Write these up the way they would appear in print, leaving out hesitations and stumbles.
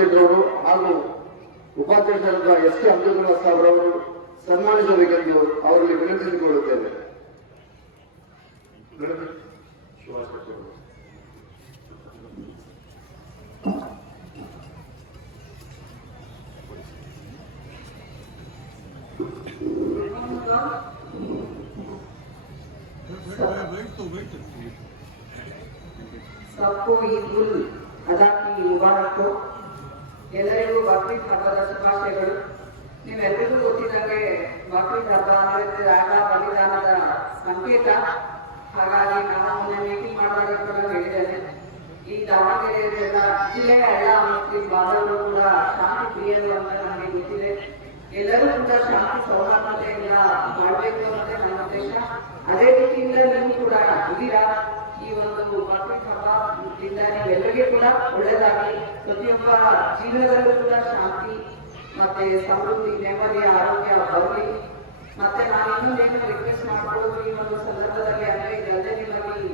ಶೇಖರ್ ಹಾಗೂ ಉಪಾಧ್ಯಕ್ಷರಾದ S K Abdul Sab ಅವರು ಸನ್ಮಾನಿಸಬೇಕೆಂದು ಅವರಲ್ಲಿ ವಿನಂತಿಸಿಕೊಳ್ಳುತ್ತೇವೆ. सबको ईद उल अदा की मुबारक हो. ಎಲ್ಲರಿಗೂ ಬಕ್ರೀದ್ ಹಬ್ಬದ ಶುಭಾಶಯಗಳು. ನೀವೆಲ್ಲರಿಗೂ ಗೊತ್ತಿದ್ದಂಗೆ ಬಕ್ರೀದ್ ಹಬ್ಬ ಅಂದ್ರೆ ರಾಗ ಬಲಿದಾನದ ಸಂಕೇತ. ಹಾಗಾಗಿ ನಾವು ಮೊನ್ನೆ ಮೀಟಿಂಗ್ ಮಾಡುವಾಗ ಕೂಡ ಹೇಳಿದ್ದೇನೆ, ಈ ದಾವಣಗೆರೆ ಜಿಲ್ಲೆಯ ಎಲ್ಲ ಮುಸ್ಲಿಂ ಬಾಂಧವರು ಕೂಡ ಶಾಂತಿ ಪ್ರಿಯರು ಅಂತ ನಮಗೆ ಗೊತ್ತಿದೆ. ಎಲ್ಲರೂ ಕೂಡ ಶಾಂತಿ ಸೌಹಾರ್ದತೆಯಿಂದ ಮಾಡಬೇಕು ಅನ್ನೋದೇ ನನ್ನ ಉದ್ದೇಶ. ಅದೇ ರೀತಿಯಿಂದ ನೀವು ಕೂಡ ಇದ್ದೀರಾ. ಈ ಒಂದು ಬಕ್ರೀದ್ ಹಬ್ಬದಿಂದ ನೀವೆಲ್ಲರಿಗೂ ಕೂಡ ಒಳ್ಳೆಯದಾಗಲಿ. ಪ್ರತಿಯೊಬ್ಬ ಜೀವನದಲ್ಲೂ ಕೂಡ ಶಾಂತಿ ಮತ್ತೆ ಸಮೃದ್ಧಿ, ನೆಮ್ಮದಿ, ಆರೋಗ್ಯ ಬರಲಿ. ಮತ್ತೆ ನಾನು ಇನ್ನೊಂದೇನು ರಿಕ್ವೆಸ್ಟ್ ಮಾಡ್ಕೊಳ್ಳೋದು ಈ ಒಂದು ಸಂದರ್ಭದಲ್ಲಿ ಅಂದ್ರೆ ಇದಲ್ಲದೆ ನಿಮ್ಮಲ್ಲಿ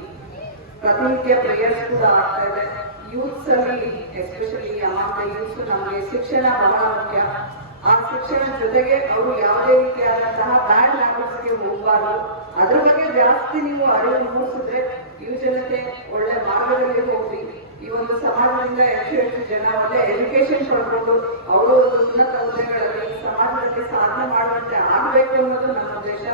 ಪ್ರತಿನಿತ್ಯ ಪ್ರೇಯರ್ಸ್ ಕೂಡ ಆಗ್ತಾ ಇದೆ. ಯೂತ್ಸ್ ಅಲ್ಲಿ ಎಸ್ಪೆಷಲಿ ಅಮಾಂಗ್ ಯೂತ್ಸ್ ನಮಗೆ ಶಿಕ್ಷಣ ಬಹಳ ಮುಖ್ಯ. ಆ ಶಿಕ್ಷಣ ಜೊತೆಗೆ ಅವರು ಯಾವುದೇ ರೀತಿಯಾದಂತಹ ಬ್ಯಾಡ್ ಹ್ಯಾಬಿಟ್ಸ್ಗೆ ಹೋಗಬಾರ್ದು. ಅದ್ರ ಬಗ್ಗೆ ಜಾಸ್ತಿ ನೀವು ಅರಿವು ಮೂಡಿಸಿದ್ರೆ ಯುವಜನತೆ ಒಳ್ಳೆ ಮಾರ್ಗದಲ್ಲಿ ಹೋಗಿ ಈ ಒಂದು ಸಮಾಜದಿಂದ ಹೆಚ್ಚು ಜನ ಒಳ್ಳೆ ಎಜುಕೇಶನ್ ಪಡ್ಕೊಂಡು ಅವರು ಒಂದು ಉನ್ನತ ಹುದ್ದೆಗಳಲ್ಲಿ ಸಮಾಜದಲ್ಲಿ ಸಾಧನೆ ಮಾಡುವಂತೆ ಆಗ್ಬೇಕು ಅನ್ನೋದು ನನ್ನ ಉದ್ದೇಶ.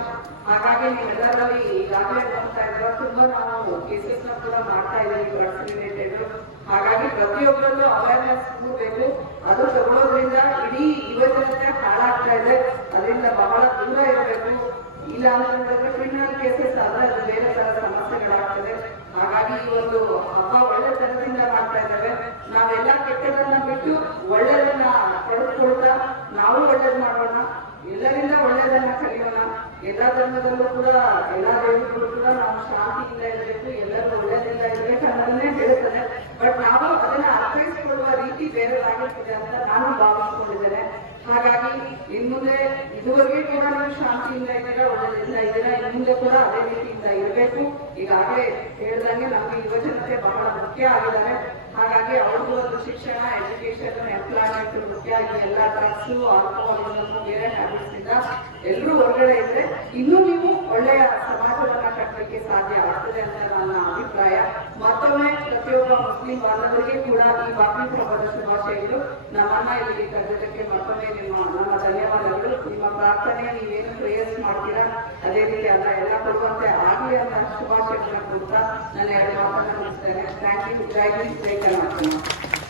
ಹಾಗಾಗಿ ನೀವೆಲ್ಲರಲ್ಲಿ ಈಗಾಗಲೇ ನೋಡ್ತಾ ಇದ್ರೆ ತುಂಬಾ ನಾವು ಕೇಸಸ್ ನ ಕೂಡ ಮಾಡ್ತಾ ಇದ್ದೀವಿ ಡ್ರಗ್ಸ್ ರಿಲೇಟೆಡ್. ಹಾಗಾಗಿ ಪ್ರತಿಯೊಬ್ಬರಲ್ಲೂ ಅವೇರ್ನೆಸ್ ಮೂಡಬೇಕು. ಅದು ತಗೊಳ್ಳೋದ್ರಿಂದ ಇಡೀ ಯುವಜನತೆ ಹಾಳಾಗ್ತಾ ಇದೆ. ಅದರಿಂದ ಬಹಳ ದೂರ ಇರಬೇಕು. ಇಲ್ಲ ಅಂತಂದ್ರೆ ಕ್ರಿಮಿನಲ್ ಕೇಸಸ್ ಆದ್ರೆ ಅದು ಬೇರೆ ತರ ಸಮಸ್ಯೆಗಳಾಗ್ತದೆ. ಹಾಗಾಗಿ ಈ ಒಂದು ಹಬ್ಬ ಒಳ್ಳೆತನದಿಂದ ಮಾಡ್ತಾ ಇದ್ದೇವೆ. ನಾವೆಲ್ಲ ಕೆಟ್ಟದನ್ನ ಬಿಟ್ಟು ಒಳ್ಳೆದನ್ನ ಪಡೆದುಕೊಳ್ತಾ ನಾವು ಒಳ್ಳೇದ್ ಮಾಡೋಣ, ಎಲ್ಲರಿಂದ ಒಳ್ಳೆದನ್ನ ಕಲಿಯೋಣ. ಎಲ್ಲಾ ಧರ್ಮದಲ್ಲೂ ಕೂಡ ಎಲ್ಲಾ ದೇವರುಗಳು ಕೂಡ ನಾವು ಶಾಂತಿಯಿಂದ ಇರಬೇಕು, ಎಲ್ಲರೂ ಒಳ್ಳೆದಿಂದ ಇರಬೇಕು ಅನ್ನೋದನ್ನೇ ಹೇಳುತ್ತದೆ. ಬಟ್ ನಾವು ಅದನ್ನ ಅರ್ಥೈಸಿಕೊಳ್ಳುವ ರೀತಿ ಬೇರೆದಾಗಿರ್ತದೆ ಅಂತ ನಾನು ಭಾವಿಸ್ಕೊಂಡಿದ್ದೇನೆ. ಹಾಗಾಗಿ ಇನ್ಮುಂದೆ ಇದುವರೆಗೆ ಕೂಡ ನೀವು ಶಾಂತಿಯಿಂದ ಇದ್ದೀರಾ, ಒಳ್ಳೆದಿಂದ ಇದ್ದೀರಾ, ಇನ್ಮುಂದೆ ಕೂಡ ಅದೇ ರೀತಿಯಿಂದ ಇರಬೇಕು. ಈಗಾಗಲೇ ಹೇಳ್ದಂಗೆ ನಮಗೆ ಯುವಜನತೆ ಬಹಳ ಮುಖ್ಯ ಆಗಿದ್ದಾರೆ. ಹಾಗಾಗಿ ಅವ್ರಿಗೂ ಒಂದು ಶಿಕ್ಷಣ, ಎಜುಕೇಶನ್, ಎಂಪ್ಲಾಯ್ಮೆಂಟ್ ಮುಖ್ಯ. ಎಲ್ಲ ಡ್ರಗ್ಸ್, ಆಲ್ಕೋಹಾಲ್, ಬೇರೆ ಹ್ಯಾಬಿಟ್ಸ್ ಇಂದ ಎಲ್ಲರೂ ಹೊರಗಡೆ ಇದ್ರೆ ಇನ್ನೂ ನೀವು ಒಳ್ಳೆಯ ಸಮಾಜವನ್ನ ಕಟ್ಟಲಿಕ್ಕೆ ಸಾಧ್ಯ ಆಗ್ತದೆ ಅಂತ ನನ್ನ ಅಭಿಪ್ರಾಯ. ಮತ್ತೊಮ್ಮೆ ಪ್ರತಿಯೊಬ್ಬ ಮುಸ್ಲಿಂ ಬಾಂಧವರಿಗೆ ಕೂಡ ಈ ಬಕ್ರೀದ್ ಹಬ್ಬದ ಶುಭಾಶಯಗಳು. ನಮ್ಮನ್ನ ಇಲ್ಲಿ ಕರೆದಕ್ಕೆ ಮತ್ತೊಮ್ಮೆ ನಮ್ಮ ಧನ್ಯವಾದಗಳು. ನಿಮ್ಮ ಪ್ರಾರ್ಥನೆ, ನೀವೇನು ಪ್ರೇಯರ್ಸ್ ಮಾಡ್ತೀರಾ ಅದೇ ರೀತಿ ಅಲ್ಲ ಎಲ್ಲ ಕೊಡುವಂತೆ ಆಗಲಿ ಅಂತ ಶುಭಾಶಯಗಳನ್ನ ಕೊಡ್ತಾ ನನ್ನ ಎರಡು ಮಾತನ್ನ ಮುಗಿಸ್ತೇನೆ. Thank you. ಜೈ ಹಿಂದ್, ಜೈ ಕರ್ನಾಟಕ.